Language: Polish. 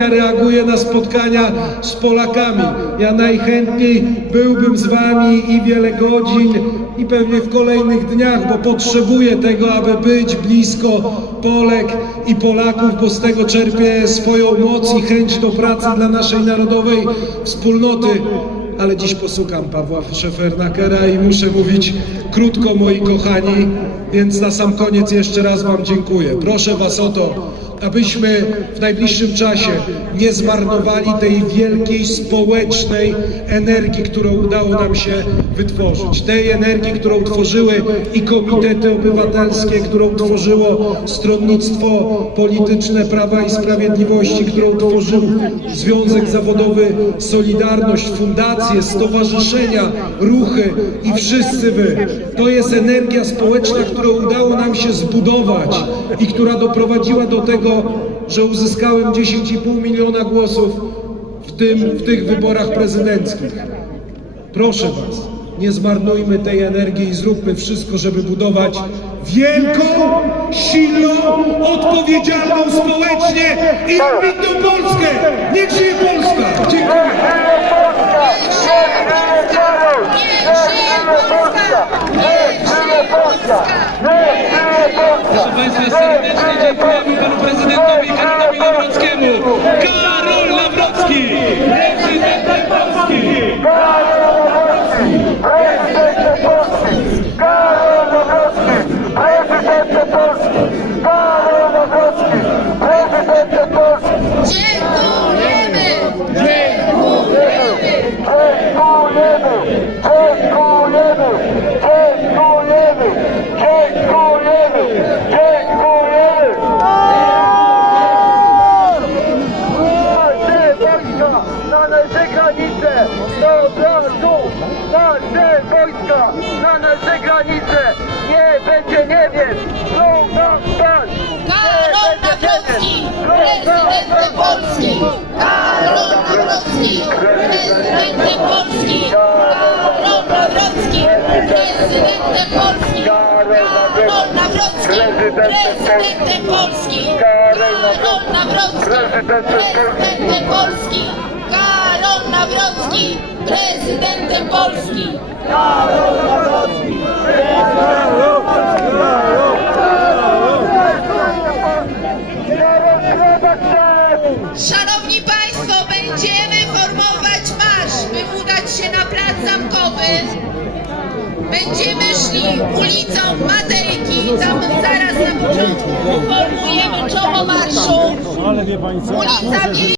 reaguje na spotkania z Polakami. Ja najchętniej byłbym z Wami i wiele godzin i pewnie w kolejnych dniach, bo potrzebuję tego, aby być blisko Polek i Polaków, bo z tego czerpię swoją moc i chęć do pracy dla naszej narodowej wspólnoty. Ale dziś posłucham Pawła Szefernakera i muszę mówić krótko, moi kochani, więc na sam koniec jeszcze raz Wam dziękuję. Proszę Was o to, abyśmy w najbliższym czasie nie zmarnowali tej wielkiej społecznej energii, którą udało nam się wytworzyć. Tej energii, którą tworzyły i komitety obywatelskie, którą tworzyło stronnictwo polityczne Prawa i Sprawiedliwości, którą tworzył Związek Zawodowy Solidarność, fundacje, stowarzyszenia, ruchy i wszyscy wy. To jest energia społeczna, którą udało nam się zbudować i która doprowadziła do tego, że uzyskałem 10,5 miliona głosów w, tym, w tych wyborach prezydenckich. Proszę Was, nie zmarnujmy tej energii i zróbmy wszystko, żeby budować wielką, silną, odpowiedzialną społecznie i ambitną Polskę. Niech żyje Polska! Dziękuję. Proszę Państwa, serdecznie dziękujemy Panu Prezydentowi Karolowi Nawrockiemu. Karol Nawrocki, prezydentem Polski! Dziękujemy! Dziękujemy! Na obrazu, nasze wojska, na nasze granice, nie będzie nie wiem, chcą nam stać. Karol Nawrocki, prezydentem Polski! Karol Nawrocki, prezydentem Polski! Karol Nawrocki, prezydentem Polski! Karol Nawrocki, prezydentem Polski! Karol Nawrocki, prezydentem Polski! Karol Nawrocki, prezydentem Polski! Szanowni Państwo, będziemy formować marsz, by udać się na plac zamkowy. Będziemy szli ulicą Matejki, tam zaraz na początku formujemy czoło marszu. Ulica Wiejska.